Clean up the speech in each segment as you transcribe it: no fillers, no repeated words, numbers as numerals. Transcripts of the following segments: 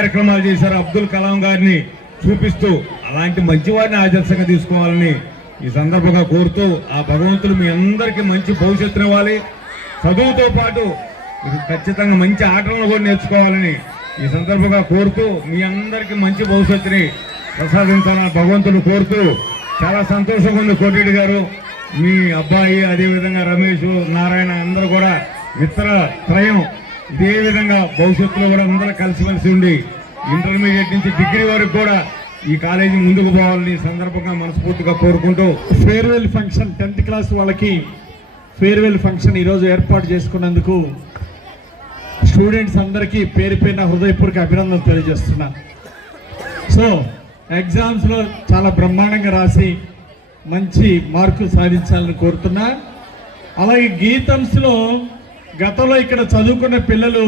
కార్యక్రమాలు చేశారు. అబ్దుల్ కలాం గారిని చూపిస్తూ అలాంటి మంచి వారిని ఆదర్శంగా తీసుకోవాలని ఈ సందర్భంగా కోరుతూ ఆ భగవంతుడు మీ అందరికీ మంచి భవిష్యత్తుని ఇవ్వాలి. చదువుతో పాటు మీరు ఖచ్చితంగా మంచి ఆటలను కూడా నేర్చుకోవాలని ఈ సందర్భంగా కోరుతూ మీ అందరికీ మంచి భవిష్యత్తుని ప్రసాదించాలని భగవంతుడు కోరుతూ చాలా సంతోషంగా ఉంది. కోటిరెడ్డి గారు, మీ అబ్బాయి, అదేవిధంగా రమేష్, నారాయణ అందరూ కూడా మిత్ర త్రయం ఇదే విధంగా భవిష్యత్తులో కూడా అందరూ కలిసిమెలిసి ఉండి ఇంటర్మీడియట్ నుంచి డిగ్రీ వరకు కూడా ఈ కాలేజీ ముందుకు పోవాలని సందర్భంగా మనస్ఫూర్తిగా కోరుకుంటూ ఫేర్వెల్ ఫంక్షన్ 10th క్లాస్ వాళ్ళకి ఫేర్వెల్ ఫంక్షన్ ఈరోజు ఏర్పాటు చేసుకున్నందుకు స్టూడెంట్స్ అందరికీ పేరు పేరున హృదయపూర్వక అభినందనలు తెలియజేస్తున్నాను. సో ఎగ్జామ్స్లో చాలా బ్రహ్మాండంగా రాసి మంచి మార్కులు సాధించాలని కోరుతున్నా. అలాగే గీతంస్లో గతంలో ఇక్కడ చదువుకున్న పిల్లలు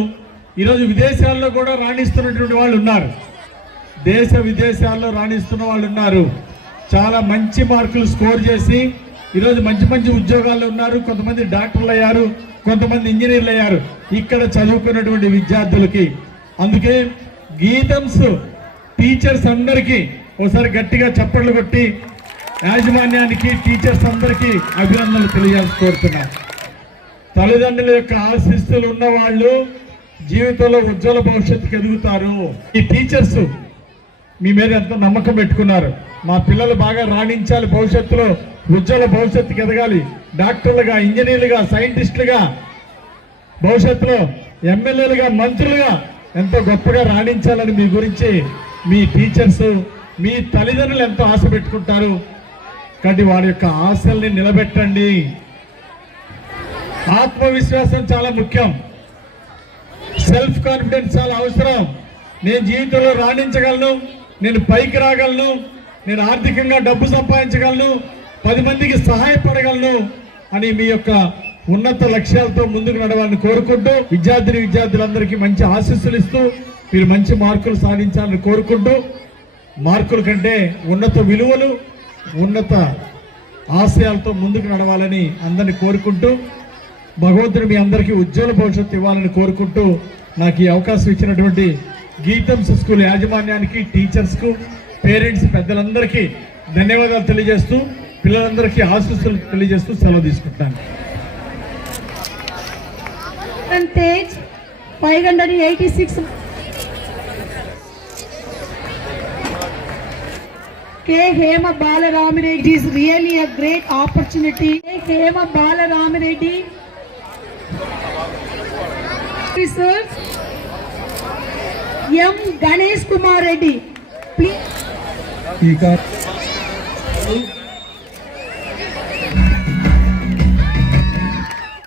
ఈరోజు విదేశాల్లో కూడా రాణిస్తున్నటువంటి వాళ్ళు ఉన్నారు. దేశ విదేశాల్లో రాణిస్తున్న వాళ్ళు ఉన్నారు. చాలా మంచి మార్కులు స్కోర్ చేసి ఈరోజు మంచి మంచి ఉద్యోగాల్లో ఉన్నారు. కొంతమంది డాక్టర్లు అయ్యారు, కొంతమంది ఇంజనీర్లు అయ్యారు ఇక్కడ చదువుకున్నటువంటి విద్యార్థులకి. అందుకే గీతంస్ టీచర్స్ అందరికీ ఒకసారి గట్టిగా చప్పట్లు కొట్టి యాజమాన్యానికి, టీచర్స్ అందరికీ అభినందనలు తెలియాల్సి కోరుతున్నాను. తల్లిదండ్రుల యొక్క ఆశీస్సులు ఉన్న వాళ్ళు జీవితంలో ఉజ్వల భవిష్యత్తుకి ఎదుగుతారు. ఈ టీచర్స్ మీ మీద ఎంతో నమ్మకం పెట్టుకున్నారు. మా పిల్లలు బాగా రాణించాలి, భవిష్యత్తులో ఉజ్వల భవిష్యత్తుకి ఎదగాలి, డాక్టర్లుగా, ఇంజనీర్లుగా, సైంటిస్టులుగా, భవిష్యత్తులో ఎమ్మెల్యేలుగా, మంత్రులుగా ఎంతో గొప్పగా రాణించాలని మీ గురించి మీ టీచర్స్, మీ తల్లిదండ్రులు ఎంతో ఆశ పెట్టుకుంటారు. కాబట్టి వారి యొక్క ఆశల్ని నిలబెట్టండి. ఆత్మవిశ్వాసం చాలా ముఖ్యం. సెల్ఫ్ కాన్ఫిడెన్స్ చాలా అవసరం. నేను జీవితంలో రాణించగలను, నేను పైకి రాగలను, నేను ఆర్థికంగా డబ్బు సంపాదించగలను, 10 మందికి సహాయపడగలను అని మీ యొక్క ఉన్నత లక్ష్యాలతో ముందుకు నడవాలని కోరుకుంటూ విద్యార్థులందరికీ మంచి ఆశీస్సులు ఇస్తూ మీరు మంచి మార్కులు సాధించాలని కోరుకుంటూ, మార్కుల కంటే ఉన్నత విలువలు, ఉన్నత ఆశయాలతో ముందుకు నడవాలని అందరినీ కోరుకుంటూ, భగవంతుడు మీ అందరికీ ఉజ్వల భవిష్యత్తు ఇవ్వాలని కోరుకుంటూ నాకు ఈ అవకాశం ఇచ్చినటువంటి గీతంస్ స్కూల్ యాజమాన్యానికి, టీచర్స్కు, పేరెంట్స్, పెద్దలందరికీ ధన్యవాదాలు తెలియజేస్తూ పిల్లలందరికీ ఆశీస్సులు తెలియజేస్తూ సెలవు తీసుకుంటాను. 586 K. Hema Balaramireddy is really a great opportunity. K. Hema Balaramireddy Research M. Ganesh Kumar Reddy. Please.